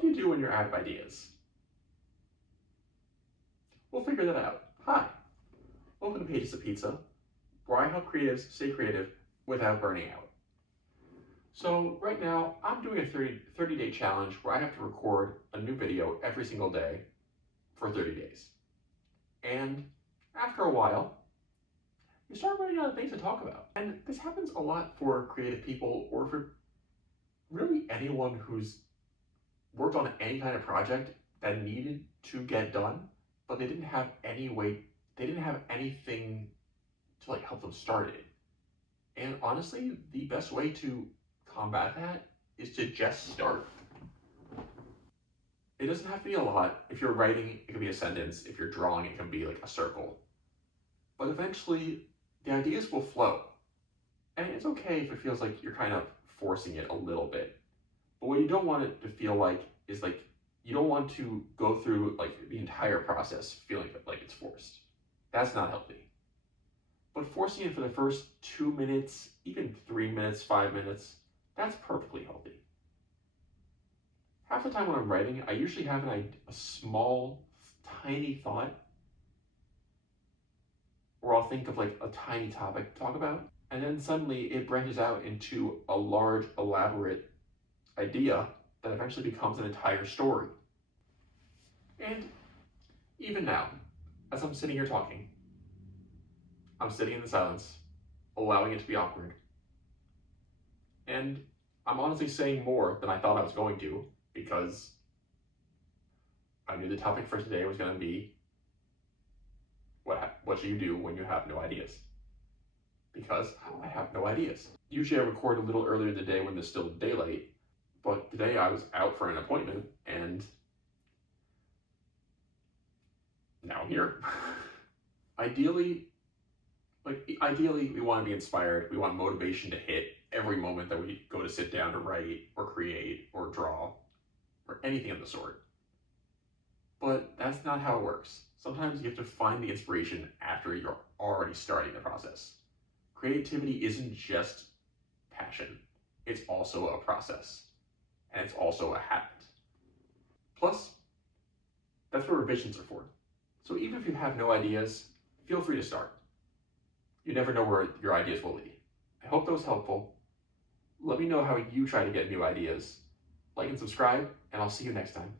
what do you do when you're out of ideas? We'll figure that out. Hi, welcome to Pages of Pizza, where I help creatives stay creative without burning out. So right now, I'm doing a 30-day challenge where I have to record a new video every single day for 30 days. And after a while, you start running out of things to talk about. And this happens a lot for creative people, or for really anyone who's worked on any kind of project that needed to get done, but they didn't have anything to help them start it. And honestly, the best way to combat that is to just start. It doesn't have to be a lot. If you're writing, it can be a sentence. If you're drawing, it can be like a circle. But eventually, the ideas will flow. And it's okay if it feels like you're kind of forcing it a little bit. But what you don't want it to feel like is you don't want to go through the entire process feeling like it's forced. That's not healthy. But forcing it for the first 2 minutes, even 3 minutes, 5 minutes, that's perfectly healthy. Half the time when I'm writing, I usually have a small, tiny thought, or I'll think of a tiny topic to talk about, and then suddenly it branches out into a large, elaborate idea that eventually becomes an entire story. And even now, as I'm sitting here talking, I'm sitting in the silence, allowing it to be awkward. And I'm honestly saying more than I thought I was going to, because I knew the topic for today was going to be what should you do when you have no ideas? Because I have no ideas. Usually I record a little earlier in the day when there's still daylight, but today I was out for an appointment and now I'm here. Ideally, we want to be inspired. We want motivation to hit every moment that we go to sit down to write or create or draw or anything of the sort. But that's not how it works. Sometimes you have to find the inspiration after you're already starting the process. Creativity isn't just passion. It's also a process. And it's also a habit. Plus, that's what revisions are for. So even if you have no ideas, feel free to start. You never know where your ideas will lead. I hope that was helpful. Let me know how you try to get new ideas. Like and subscribe, and I'll see you next time.